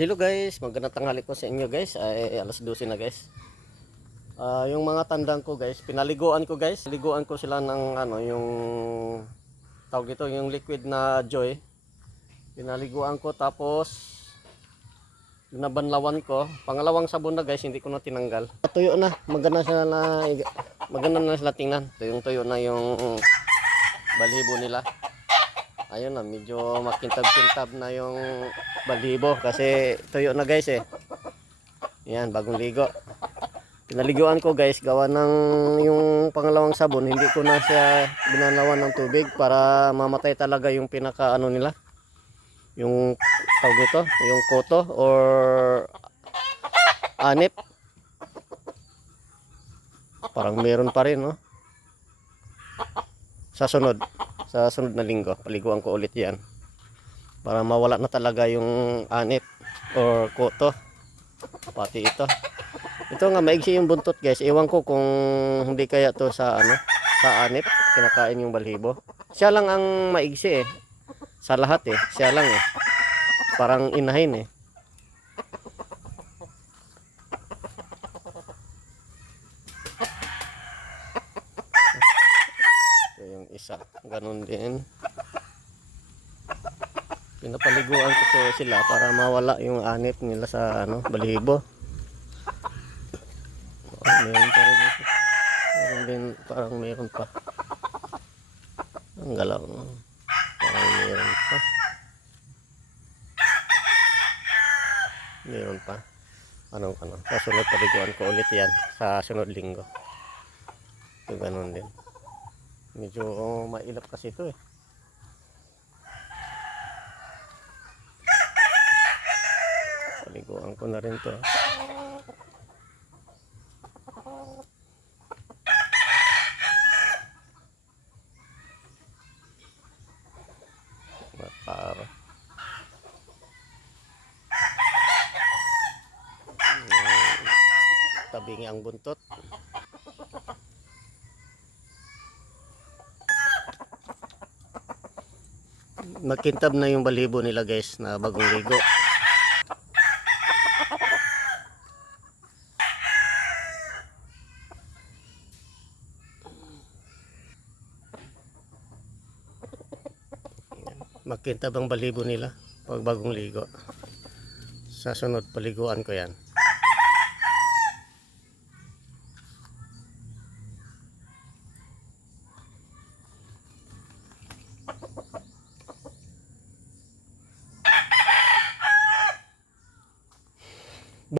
Hello guys, magandang tanghali po sa inyo guys. Ay alas 12 na guys. Yung mga tandang ko guys, pinaliguan ko guys. Liguan ko sila ng yung tawag dito, yung liquid na Joy. Pinaliguan ko tapos binabanlawan ko. Pangalawang sabon na guys, hindi ko na tinanggal. Tuyo na, maganda na sila tingnan. Tuyong-tuyo na yung balibo nila. Ayun na, medyo makintab-kintab na yung balibo kasi tuyo na guys eh. Yan, bagong ligo. Pinaliguan ko guys, gawa ng yung pangalawang sabon, hindi ko na siya binanawan ng tubig para mamatay talaga yung pinaka nila. Yung tawag nito, yung koto or anip. Parang meron pa rin, no? Sa sunod na linggo, paliguan ko ulit yan. Para mawala na talaga yung anip or koto. Pati ito. Ito nga maigsi yung buntot guys. Ewan ko kung hindi kaya to sa sa anip kinakain yung balhibo. Siya lang ang maigsi eh. Sa lahat eh. Siya lang eh. Parang inahin eh. Ito yung isa. Ganun din. Pinapaliguan ko to sila para mawala yung anip nila sa balhibo. Meron pa rin ito. Meron din, parang meron pa. Ang galaw. Parang meron pa. Meron pa. Kasunod paliguan ko ulit yan sa sunod linggo. Ito ganun din. Medyo mailap kasi ito eh. Paliguan ko na rin to. Para tabingi ang buntot. Makintab na yung balibo nila guys na bagong ligo. Makintab ang balibo nila pag bagong ligo. Sa sunod paliguan ko yan.